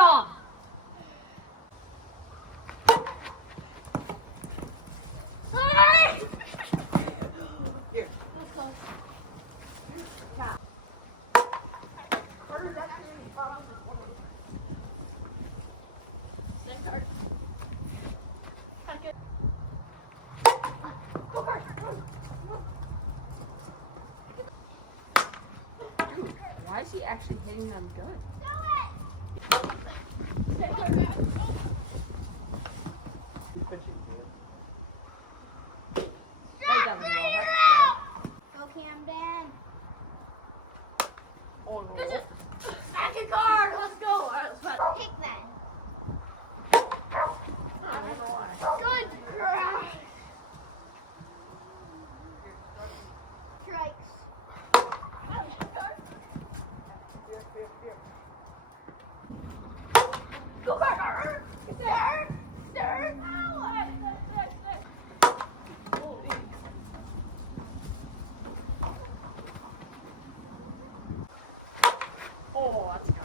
off. Sorry. Here. Why is he actually hitting them good? He's pitching good. Go Camden. Oh no. Second card. Let's go. All right, let's pick then. Good. Strikes. Go card. There. There. Oh, that's good.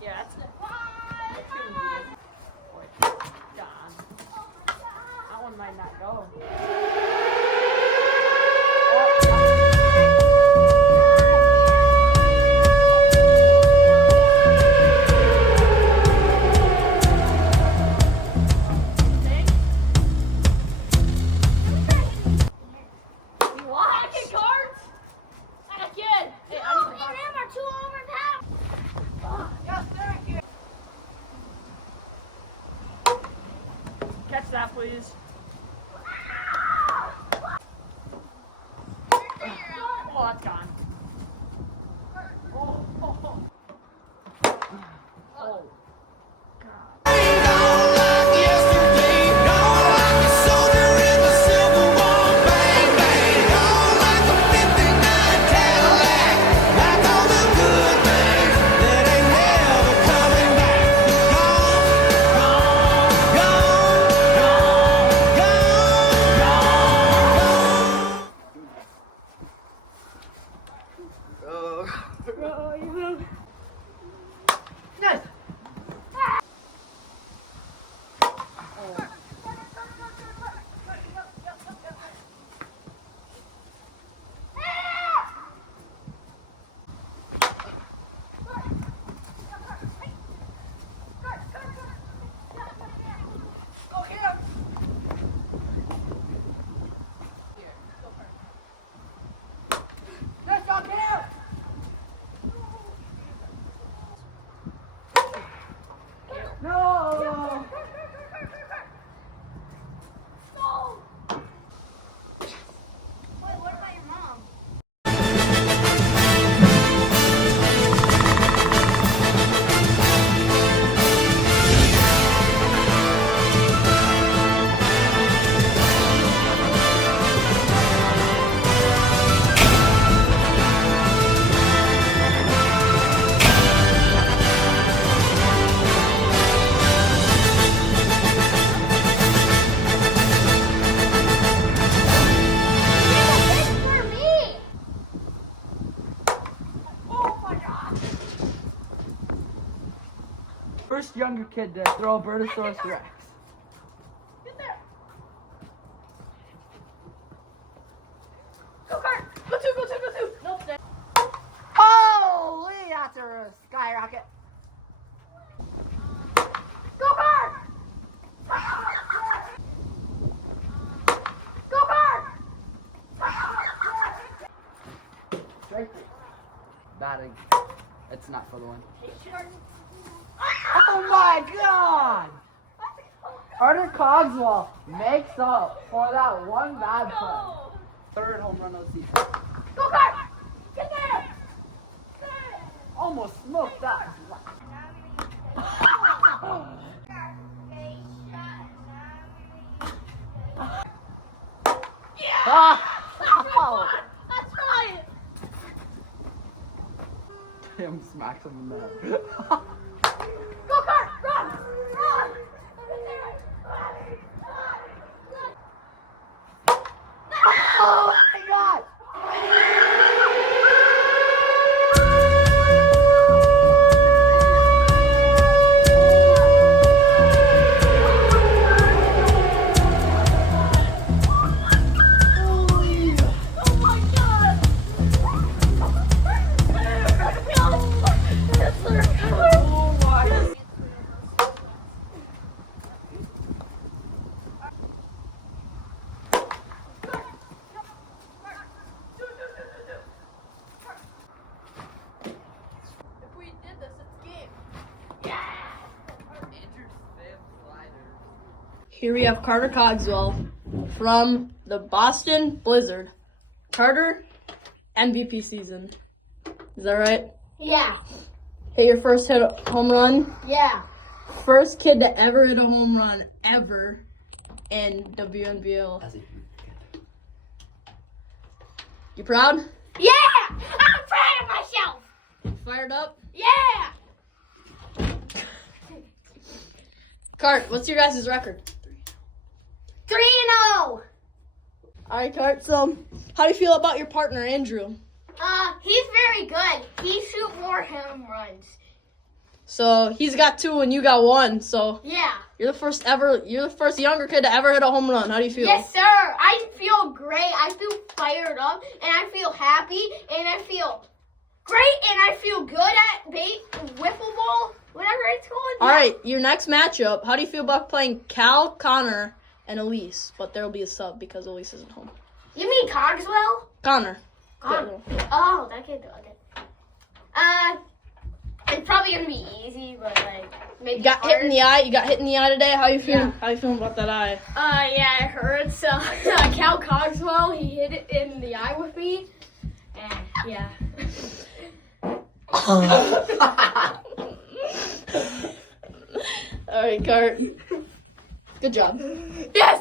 Yeah, that's it. Gone. That one might not go. Catch that, please. Oh, that's gone. Oh, oh, oh. Oh. Nice. No! Wait, what about your mom? For me. Oh my God. First younger kid to throw a Bertosaurus Rex. Get there. Go card. Go two. Go two. Go two. Nope. There. Holy, that's a skyrocket. Go card. Go card. Strike three. Batting. It's not for the win. Hey, Jordan. Oh my God! Carter Cogswell makes up for that one bad play. Go. Third home run of the season. Go card. Get there. Almost smoked that. Ah! That's right. Tim smacks him in the head. Go card. Run. Run. Here we have Carter Cogswell from the Boston Blizzard. Carter, MVP season. Is that right? Yeah. Hit your first home run. Yeah. First kid to ever hit a home run ever in WNBL. You proud? Yeah! I'm proud of myself! Fired up? Yeah! Cart, what's your guys' record? 3-0! All right, Cart. So, how do you feel about your partner, Andrew? He's very good. He shoots more home runs. So he's got 2 and you got 1. So Yeah. you're the first younger kid to ever hit a home run. How do you feel? Yes, sir. I feel great. I feel fired up, and I feel happy, and I feel great, and I feel good at wiffle ball, whatever it's called. All right, your next matchup. How do you feel about playing Cal, Connor, and Elise? But there will be a sub because Elise isn't home. You mean Cogswell? Connor. Oh, that kid. Okay. It's probably gonna be easy, but like maybe You got hit in the eye. You got hit in the eye today. How you feeling? Yeah. How you feeling about that eye? Yeah, it hurts. Cal Cogswell, he hit it in the eye with me, and yeah. All right, Cart. Good job. Yes.